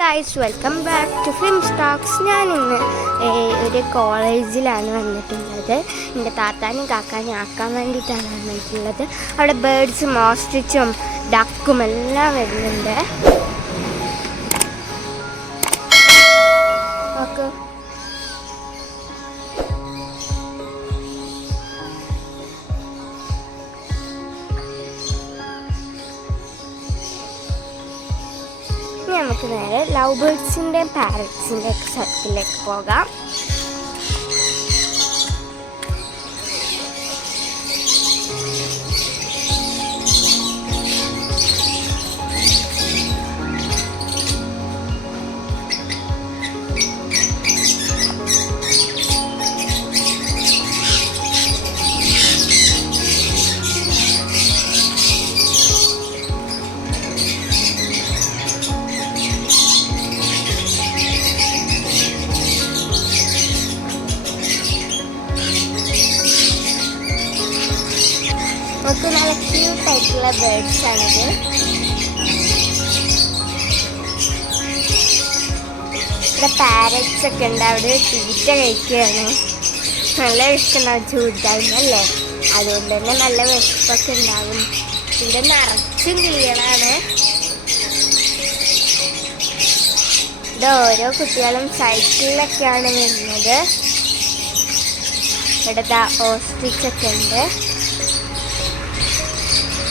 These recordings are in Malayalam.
Guys welcome back to film stocks. ഞാനിന്ന് ഒരു കോളേജിലാണ് വന്നിട്ടുള്ളത്. എൻ്റെ താത്താനും കാക്കാനും ആക്കാൻ വേണ്ടിയിട്ടാണ് വന്നിട്ടുള്ളത്. അവിടെ ബേർഡ്സും ഓസ്ട്രിച്ചും ഡക്കും എല്ലാം വരുന്നുണ്ട്. ഓക്കെ, നമുക്ക് നേരെ ലവ് ബേർഡ്സിൻ്റെയും പാരറ്റ്സിൻ്റെ ഒക്കെ സർക്കിളിലേക്ക് പോകാം. നമുക്ക് നല്ല ക്യൂട്ടായിട്ടുള്ള ബേർഡ്സ് ആണിത്. ഇവിടെ പാരറ്റ്സ് ഒക്കെ ഉണ്ട്. അവിടെ തീറ്റ കഴിക്കുകയാണ്. നല്ല വിശക്കുണ്ടാവും ചൂട് ടൈമല്ലേ, അതുകൊണ്ട് തന്നെ നല്ല വിശപ്പൊക്കെ ഉണ്ടാകും. ഇവിടെ നിറച്ചും കിളികളാണ്. ഇത് ഓരോ കുട്ടികളും സൈക്കിളിലൊക്കെയാണ് വരുന്നത്. ഇവിടെ ഓസ്ട്രിച്ചൊക്കെ ഉണ്ട്.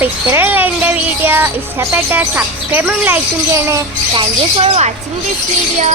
അപ്പോൾ ഇത്രയുള്ള എൻ്റെ വീഡിയോ. ഇഷ്ടപ്പെട്ട സബ്സ്ക്രൈബും ലൈക്കും ചെയ്യണേ. Thank you for watching this video.